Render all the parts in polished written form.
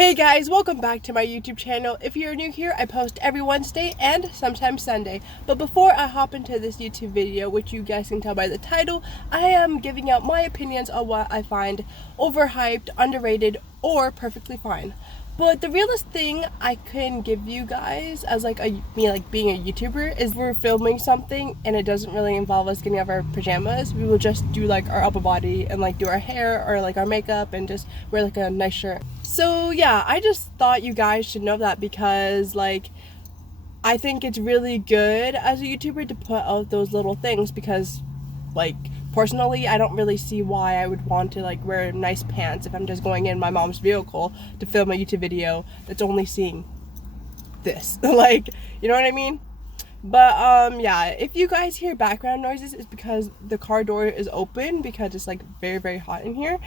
Hey guys, welcome back to my YouTube channel. If you're new here, I post every Wednesday and sometimes Sunday. But before I hop into this YouTube video, which you guys can tell by the title, I am giving out my opinions on what I find overhyped, underrated, or perfectly fine. But the realest thing I can give you guys as me being a YouTuber is we're filming something and it doesn't really involve us getting out of our pajamas. We will just do like our upper body and like do our hair or like our makeup and just wear like a nice shirt. So yeah, I just thought you guys should know that because like I think it's really good as a YouTuber to put out those little things because like personally I don't really see why I would want to like wear nice pants if I'm just going in my mom's vehicle to film a YouTube video that's only seeing this. Like, you know what I mean? But yeah, if you guys hear background noises, it's because the car door is open because it's like very hot in here.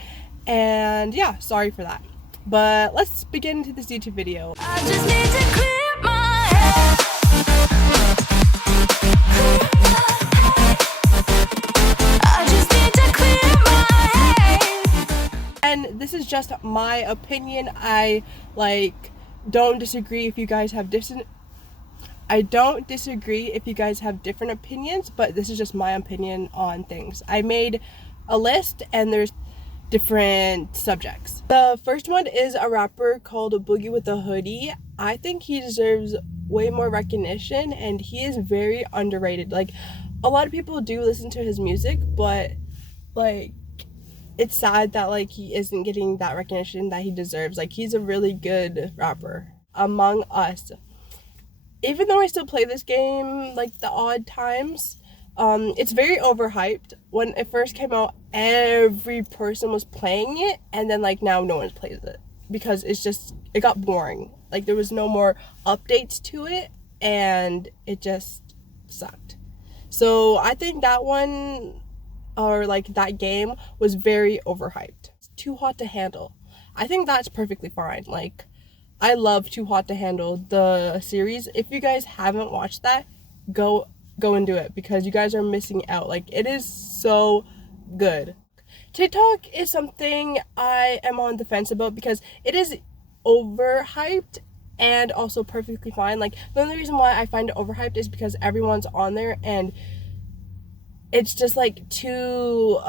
And yeah, sorry for that. But let's begin into this YouTube video. I just need to clear my head. I just need to clear my head. And this is just my opinion. I don't disagree if you guys have different opinions, but this is just my opinion on things. I made a list and there's different subjects. The first one is a rapper called Boogie with a Hoodie. I think he deserves way more recognition and he is very underrated. Like, a lot of people do listen to his music, but like it's sad that like he isn't getting that recognition that he deserves. Like, he's a really good rapper among us. Even though I still play this game like the odd times, it's very overhyped. When it first came out, every person was playing it, and then like now no one plays it because it got boring. Like, there was no more updates to it and it just sucked. So I think that one, or like that game, was very overhyped. It's Too Hot to Handle. I think that's perfectly fine. Like, I love Too Hot to Handle, the series. If you guys haven't watched that, go and do it because you guys are missing out. Like, it is so good. TikTok is something I am on the fence about because it is overhyped and also perfectly fine. Like, the only reason why I find it overhyped is because everyone's on there and it's just like too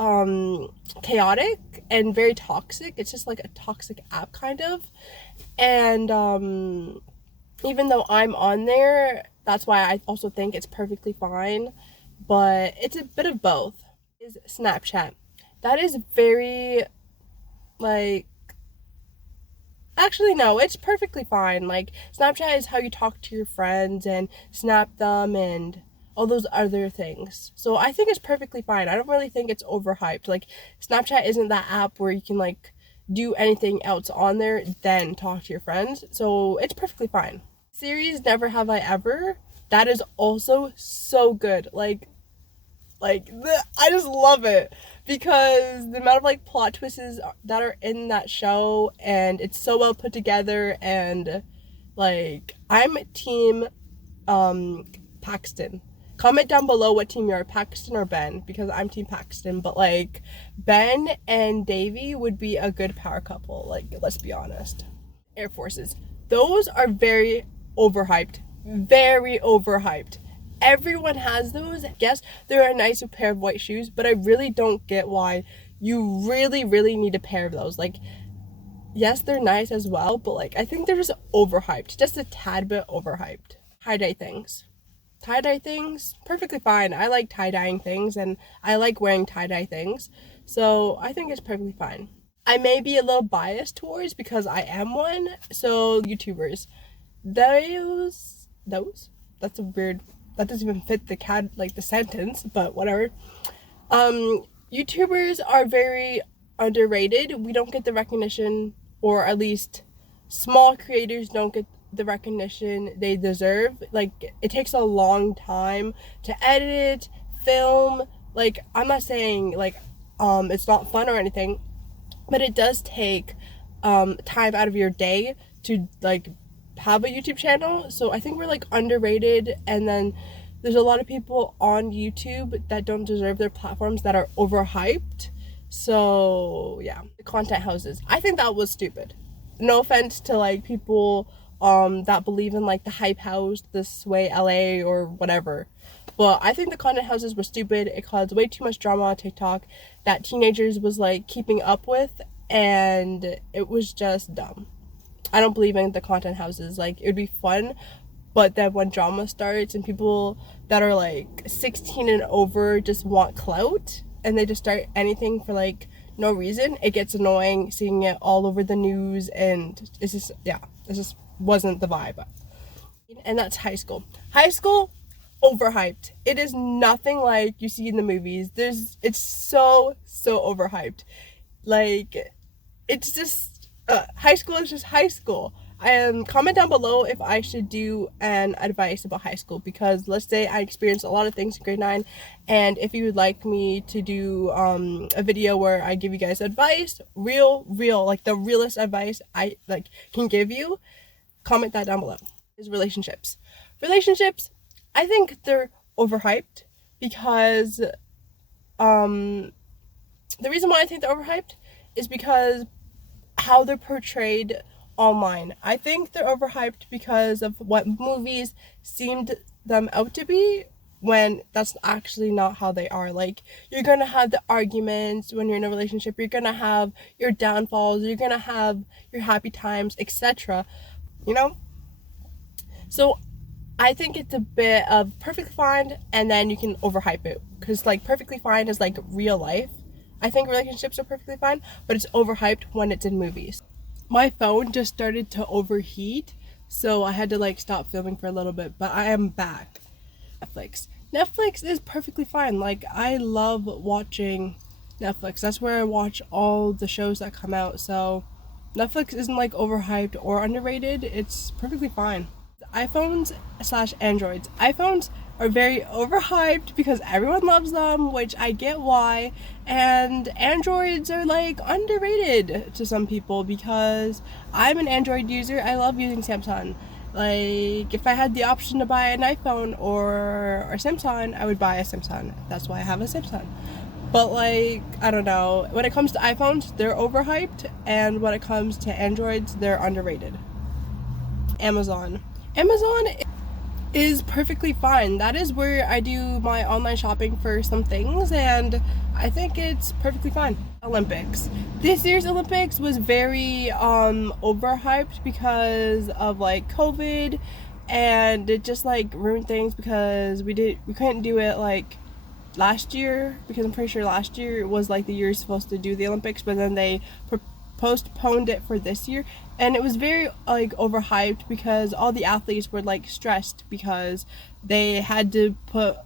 chaotic and very toxic. It's just like a toxic app kind of. And even though I'm on there, that's why I also think it's perfectly fine, but it's a bit of both. Is Snapchat. That is very actually no, it's perfectly fine. Like, Snapchat is how you talk to your friends and snap them and all those other things. So I think it's perfectly fine. I don't really think it's overhyped. Like, Snapchat isn't that app where you can like do anything else on there then talk to your friends. So it's perfectly fine. Series Never Have I Ever. That is also so good. I just love it because the amount of like plot twists that are in that show, and it's so well put together, and like I'm team Paxton. Comment down below what team you are, Paxton or Ben, because I'm team Paxton. But like Ben and Davey would be a good power couple. Like, let's be honest. Air Forces. Those are very overhyped. Very overhyped. Everyone has those. Yes, they're a nice pair of white shoes, but I really don't get why you really need a pair of those. Like, yes, they're nice as well, but like I think they're just overhyped. Just a tad bit overhyped. Tie-dye things. Tie-dye things, perfectly fine. I like tie-dyeing things and I like wearing tie-dye things. So I think it's perfectly fine. I may be a little biased towards because I am one. So YouTubers, those that's a weird, that doesn't even fit the sentence, but whatever. YouTubers are very underrated. We don't get the recognition, or at least small creators don't get the recognition they deserve. Like, it takes a long time to edit, film. Like, I'm not saying like it's not fun or anything, but it does take time out of your day to like have a YouTube channel. So I think we're like underrated, and then there's a lot of people on YouTube that don't deserve their platforms that are overhyped. So yeah, the content houses. I think that was stupid. no offense to like people that believe in like the hype house this way LA or whatever, but I think the content houses were stupid. It caused way too much drama on TikTok that teenagers was like keeping up with, and it was just dumb. I don't believe in the content houses. Like, it would be fun, but then when drama starts and people that are like 16 and over just want clout and they just start anything for like no reason, it gets annoying seeing it all over the news, and it's just, yeah, it just wasn't the vibe. And that's high school. High school, overhyped. It is nothing like you see in the movies. It's so overhyped. Like, it's just high school is just high school. Comment down below if I should do an advice about high school, because let's say I experienced a lot of things in grade 9, and if you would like me to do a video where I give you guys advice, real like the realest advice I like can give you, comment that down below. Is relationships. I think they're overhyped because the reason why I think they're overhyped is because how they're portrayed online. I think they're overhyped because of what movies seemed them out to be, when that's actually not how they are. Like, you're gonna have the arguments when you're in a relationship, you're gonna have your downfalls, you're gonna have your happy times, etc. You know? So I think it's a bit of Perfectly Fine, and then you can overhype it, because like Perfectly Fine is like real life. I think relationships are perfectly fine, but it's overhyped when it's in movies. My phone just started to overheat, so I had to like stop filming for a little bit, but I am back. Netflix is perfectly fine. Like, I love watching Netflix. That's where I watch all the shows that come out. So Netflix isn't like overhyped or underrated. It's perfectly fine. iPhones/Androids. iPhones are very overhyped because everyone loves them, which I get why, and Androids are like underrated to some people because I'm an Android user. I love using Samsung. Like, if I had the option to buy an iPhone or Samsung, I would buy a Samsung. That's why I have a Samsung. But like, I don't know, when it comes to iPhones, they're overhyped, and when it comes to Androids, they're underrated. Amazon is perfectly fine. That is where I do my online shopping for some things, and I think it's perfectly fine. Olympics. This year's Olympics was very overhyped because of like COVID, and it just like ruined things because we couldn't do it like last year, because I'm pretty sure last year was like the year you're supposed to do the Olympics, but then they postponed it for this year, and it was very like overhyped because all the athletes were like stressed because they had to put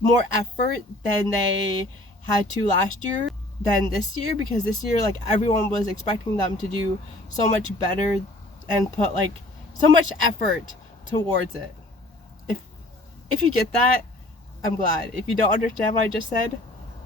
more effort than they had to last year than this year, because this year like everyone was expecting them to do so much better and put like so much effort towards it. If you get that, I'm glad. If you don't understand what I just said,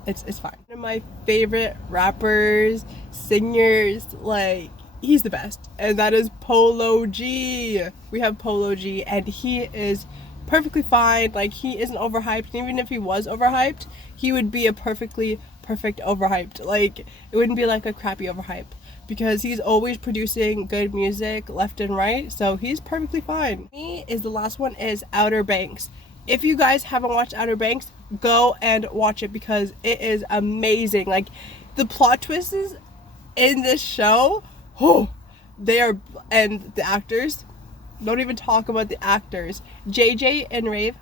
it's fine. One of my favorite rappers, singers, like, he's the best, and that is Polo G. We have Polo G, and he is perfectly fine. Like, he isn't overhyped, and even if he was overhyped, he would be a perfect overhyped. Like, it wouldn't be like a crappy overhype, because he's always producing good music left and right, so he's perfectly fine. The last one is Outer Banks. If you guys haven't watched Outer Banks, go and watch it because it is amazing. Like, the plot twists in this show, they are, and the actors, don't even talk about the actors. JJ and Rave,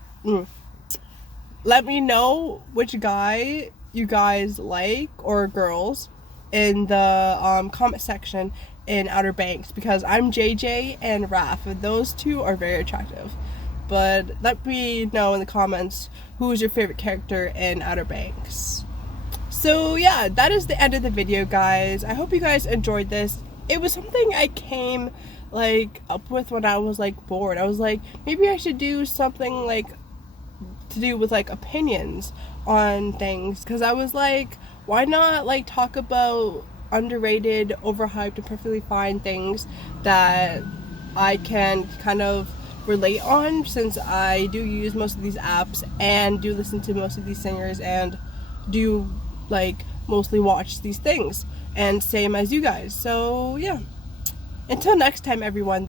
let me know which guy you guys like, or girls, in the comment section in Outer Banks, because I'm JJ and Raph, and those two are very attractive. But let me know in the comments who is your favorite character in Outer Banks. So yeah, that is the end of the video, guys. I hope you guys enjoyed this. It was something I came like up with when I was like bored. I was like, maybe I should do something like to do with like opinions on things, because I was like, why not like talk about underrated, overhyped, and perfectly fine things that I can kind of relate on, since I do use most of these apps and do listen to most of these singers and do like mostly watch these things, and same as you guys. So yeah, Until next time, everyone.